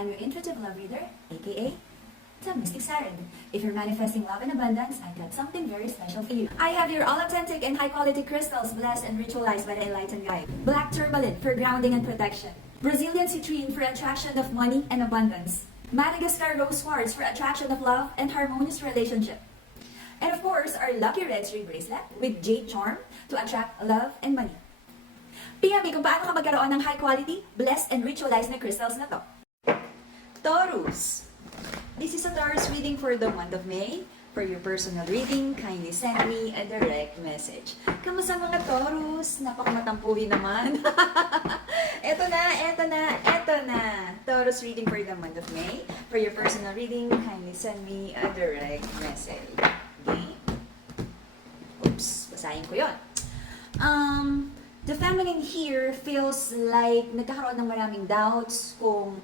am your intuitive love reader, aka the Mystic Siren. If you're manifesting love and abundance, I've got something very special for you. I have your all-authentic and high-quality crystals blessed and ritualized by the Enlightened Guide. Black Tourmaline for grounding and protection. Brazilian Citrine for attraction of money and abundance. Madagascar Rose Quartz for attraction of love and harmonious relationship. And of course, our Lucky Red String Bracelet with Jade Charm to attract love and money. Piyami kung paano ka magkaroon ng high-quality, blessed, and ritualized na crystals na to. Taurus. This is a Taurus reading for the month of May. For your personal reading, kindly send me a direct message. Kamusta mga Taurus? Napakamatampuhin naman. Eto na. Taurus reading for the month of May. For your personal reading, kindly send me a direct message. Okay? Oops, basahin ko yun. The feminine here feels like nagkakaroon ng maraming doubts kung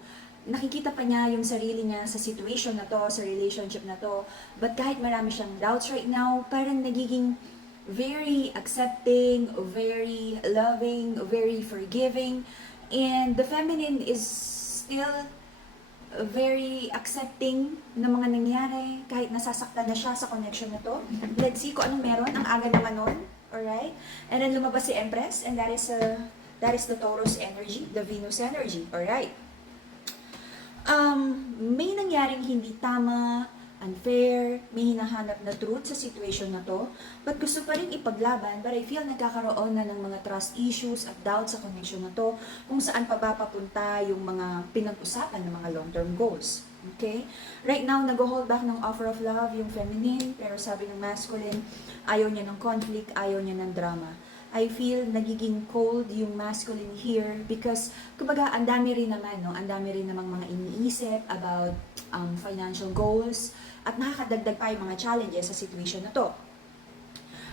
nakikita pa niya yung sarili niya sa situation na to, sa relationship na to. But kahit marami siyang doubts right now, parang nagiging very accepting, very loving, very forgiving. And the feminine is still very accepting ng mga nangyari kahit nasasaktan na siya sa connection na to. Let's see kung anong meron. Ang aga naman nun. Alright? And then lumabas si Empress, and that is the Taurus energy, the Venus energy. Alright? May nangyaring hindi tama, unfair, may hinahanap na truth sa situation na to, but gusto pa rin ipaglaban, but I feel nagkakaroon na ng mga trust issues at doubts sa connection na to, kung saan pa ba papunta yung mga pinag-usapan ng mga long-term goals. Okay? Right now, nag-hold back ng offer of love yung feminine, pero sabi ng masculine, ayaw niya ng conflict, ayaw niya ng drama. I feel nagiging cold yung masculine here because, kumbaga, ang dami rin naman, no? Ang dami rin namang mga iniisip about financial goals at nakakadagdag pa yung mga challenges sa situation na to.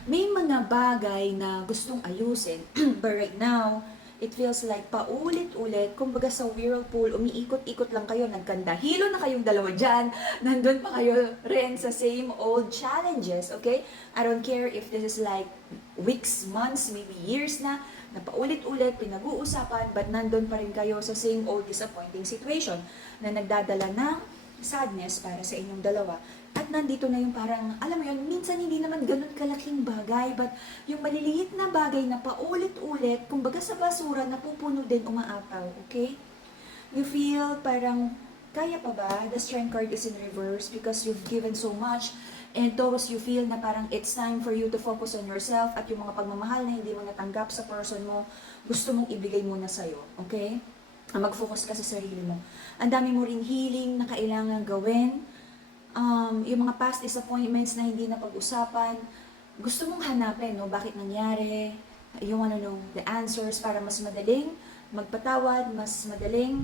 May mga bagay na gustong ayusin, but right now, it feels like paulit-ulit, kumbaga sa whirlpool, umiikot-ikot lang kayo, nagkandahilo na kayong dalawa dyan, nandun pa kayo rin sa same old challenges, okay? I don't care if this is like weeks, months, maybe years na paulit-ulit, pinag-uusapan, but nandun pa rin kayo sa same old disappointing situation na nagdadala ng sadness para sa inyong dalawa. At nandito na yung parang, alam mo yun, minsan hindi naman ganun kalaking bagay, but yung maliliit na bagay na paulit-ulit, kumbaga sa basura, napupuno din, umaapaw, okay? You feel parang, kaya pa ba? The Strength card is in reverse because you've given so much, and Taurus, you feel na parang it's time for you to focus on yourself at yung mga pagmamahal na hindi mo natanggap sa person mo, gusto mong ibigay muna sa'yo, okay? Mag-focus ka sa sarili mo. Ang dami mo ring healing na kailangan gawin. Yung mga past disappointments na hindi na pag-usapan, gusto mong hanapin, no? Bakit nangyari? You wanna know the answers para mas madaling magpatawad, mas madaling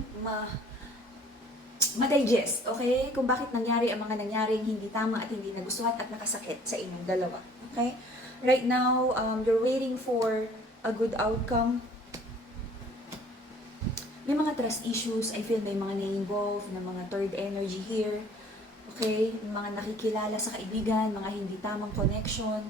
ma-digest, okay? Kung bakit nangyari ang mga nangyaring hindi tama at hindi nagustuhan at nakasakit sa inyong dalawa, okay? Right now, you're waiting for a good outcome. May mga trust issues, I feel may mga na-involve na mga third energy here. Okay? Mga nakikilala sa kaibigan, mga hindi tamang connection.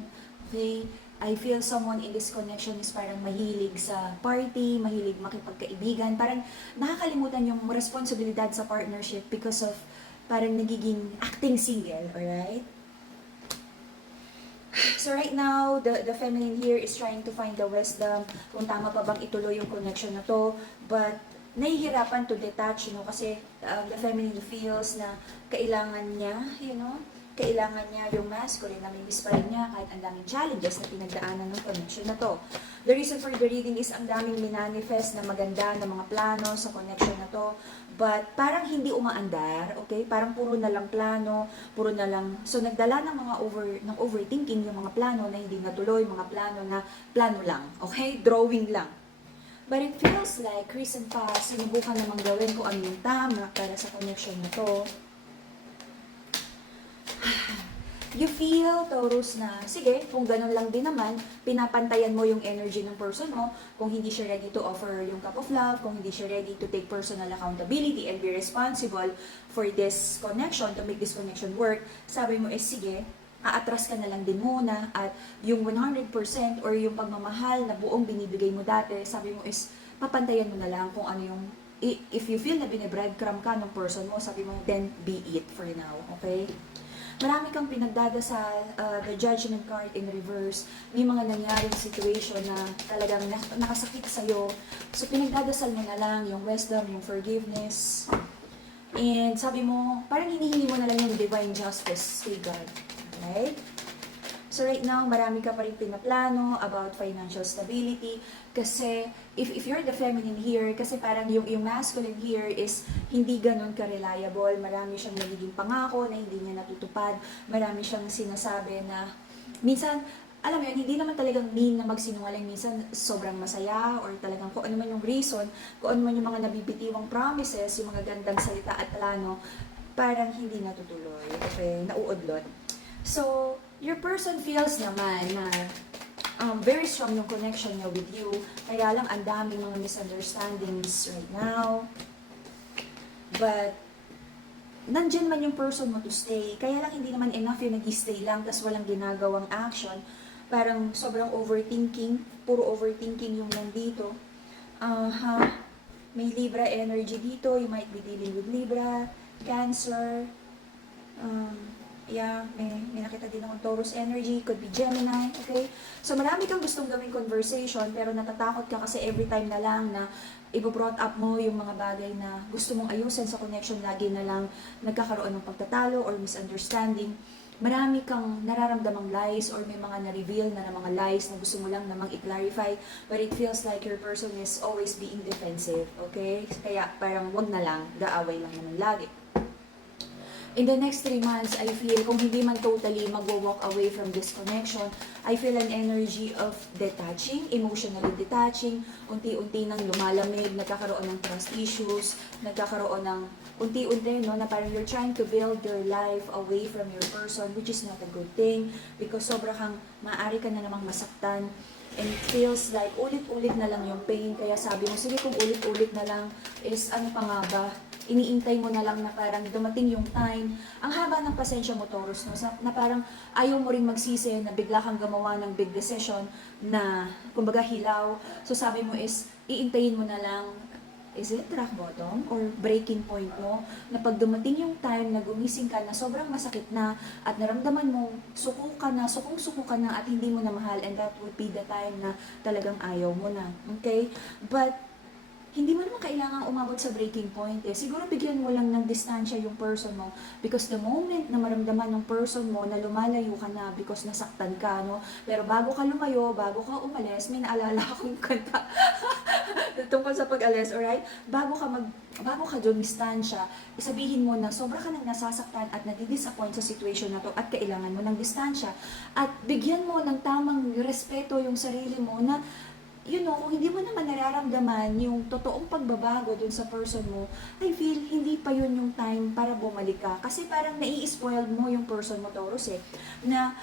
Okay? I feel someone in this connection is parang mahilig sa party, mahilig makipagkaibigan. Parang nakakalimutan yung responsibilidad sa partnership because of parang nagiging acting single. Alright? So right now, the feminine here is trying to find the wisdom kung tama pa bang ituloy yung connection na to. But nahihirapan to detach, kasi the feminine feels na kailangan niya, kailangan niya yung masculine na may miss pa rin niya kahit ang daming challenges na pinagdaanan ng connection na to. The reason for the reading is ang daming minanifest na maganda na mga plano sa connection na to, but parang hindi umaandar, okay? Parang puro na lang plano, puro na lang, so nagdala ng mga overthinking yung mga plano na hindi natuloy, mga plano na plano lang, okay? Drawing lang. But it feels like recent past, sinubukan namang gawin kung ano yung tama para sa connection na to. You feel, Taurus, na sige, kung ganun lang din naman, pinapantayan mo yung energy ng person mo, kung hindi siya ready to offer yung cup of love, kung hindi siya ready to take personal accountability and be responsible for this connection, to make this connection work, sabi mo is sige, aatras ka na lang din muna at yung 100% or yung pagmamahal na buong binibigay mo dati, sabi mo is papantayan mo na lang kung ano yung if you feel na binibreadcrumb ka ng person mo, sabi mo, then be it for now, okay? Marami kang pinagdadasal, the judgment card in reverse, may mga nangyaring situation na talagang nakasakit sa'yo. So, pinagdadasal mo na lang yung wisdom, yung forgiveness. And sabi mo, parang hinihingi mo na lang yung divine justice kay God. Right? So right now, marami ka pa rin pinaplano about financial stability. Kasi, if you're the feminine here, kasi parang yung masculine here is hindi ganun ka-reliable. Marami siyang nagiging pangako na hindi niya natutupad. Marami siyang sinasabi na, minsan, alam mo yun, hindi naman talagang mean na magsinungaling. Minsan, sobrang masaya or talagang kung ano man yung reason, kung ano man yung mga nabibitiwang promises, yung mga gandang salita at plano, parang hindi natutuloy. Okay, nauudlot. So, your person feels naman na very strong yung connection niya with you. Kaya lang, ang daming mga misunderstandings right now. But, nandyan man yung person mo to stay. Kaya lang, hindi naman enough yung nag-stay lang, tas walang ginagawang action. Parang sobrang overthinking. Puro overthinking yung nandito. May Libra energy dito. You might be dealing with Libra, Cancer, may nakita din akong Taurus energy, could be Gemini, okay? So, marami kang gustong gawing conversation, pero natatakot ka kasi every time na lang na i-brought up mo yung mga bagay na gusto mong ayusin sa connection, lagi na lang nagkakaroon ng pagtatalo or misunderstanding. Marami kang nararamdamang lies or may mga na-reveal na mga lies na gusto mo lang namang i-clarify, but it feels like your person is always being defensive, okay? Kaya parang wag na lang, gaaway lang naman lagi. In the next 3 months, I feel, kung hindi man totally mag-walk away from this connection, I feel an energy of detaching, emotionally detaching, unti-unti nang lumalamig, nagkakaroon ng trust issues, nagkakaroon ng unti-unti, no, na parang you're trying to build your life away from your person, which is not a good thing, because sobra kang, maaari ka na namang masaktan, and it feels like ulit-ulit na lang yung pain, kaya sabi mo, sige kung ulit-ulit na lang, is ano pa nga ba, iniintay mo na lang na parang dumating yung time. Ang haba ng pasensya mo, Taurus, no? Na parang ayaw mo rin magsisi na bigla kang gumawa ng big decision na, kumbaga, hilaw. So sabi mo is, iintayin mo na lang, is it rock bottom or breaking point mo, na pag dumating yung time na gumising ka na sobrang masakit na at naramdaman mo, suko ka na, sukong-suko ka na at hindi mo na mahal, and that would be the time na talagang ayaw mo na. Okay? But, hindi mo naman kailangang umabot sa breaking point eh. Siguro bigyan mo lang ng distansya yung person mo, because the moment na maramdaman ng person mo na lumalayo ka na because nasaktan ka, no? Pero bago ka lumayo, bago ka umalis, may naalala akong kanta tungkol sa pag-alis, alright? Bago ka doon distansya, isabihin mo na sobra ka nang nasasaktan at nadidisappoint sa situation na to at kailangan mo ng distansya. At bigyan mo ng tamang respeto yung sarili mo na, you know, kung hindi mo naman nararamdaman yung totoong pagbabago dun sa person mo, I feel hindi pa yun yung time para bumalik ka. Kasi parang nai-spoiled mo yung person mo, Taurus eh. Na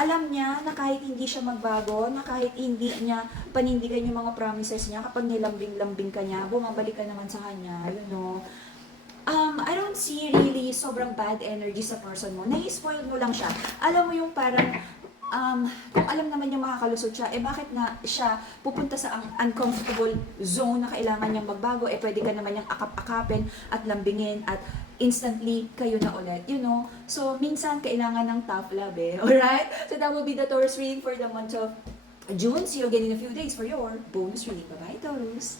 alam niya na kahit hindi siya magbago, na kahit hindi niya panindigan yung mga promises niya, kapag nilambing-lambing ka niya, bumabalik ka naman sa kanya, you know. I don't see really sobrang bad energy sa person mo. Nai-spoiled mo lang siya. Alam mo yung parang, kung alam naman niya makakalusot siya, bakit nga siya pupunta sa uncomfortable zone na kailangan niyang magbago, pwede ka naman niyang akap-akapin at lambingin at instantly kayo na ulit, you know? So, minsan kailangan ng tough love alright? So, that will be the Taurus reading for the month of June. See you again in a few days for your bonus reading. Bye-bye, Taurus!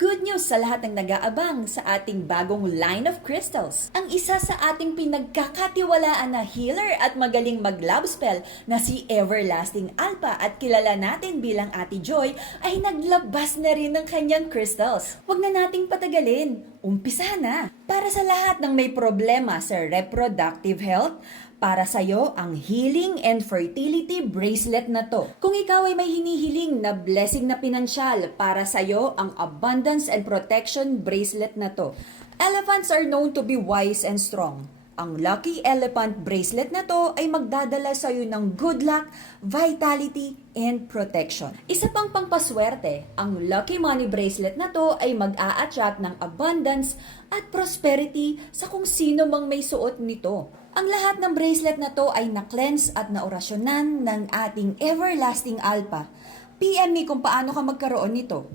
Good news sa lahat ng nag-aabang sa ating bagong line of crystals. Ang isa sa ating pinagkakatiwalaan na healer at magaling mag-love spell na si Everlasting Alpha at kilala natin bilang Ate Joy ay naglabas na rin ng kanyang crystals. Huwag na nating patagalin. Umpisa na! Para sa lahat ng may problema sa reproductive health, para sa'yo ang Healing and Fertility Bracelet na to. Kung ikaw ay may hinihiling na blessing na pinansyal, para sa'yo ang Abundance and Protection Bracelet na to. Elephants are known to be wise and strong. Ang Lucky Elephant Bracelet na to ay magdadala sa'yo ng good luck, vitality, and protection. Isa pang pampaswerte, ang Lucky Money Bracelet na to ay mag-a-attract ng abundance at prosperity sa kung sino mang may suot nito. Ang lahat ng bracelet na to ay na-cleanse at naorasyonan ng ating Everlasting Alpha. PM me kung paano ka magkaroon nito.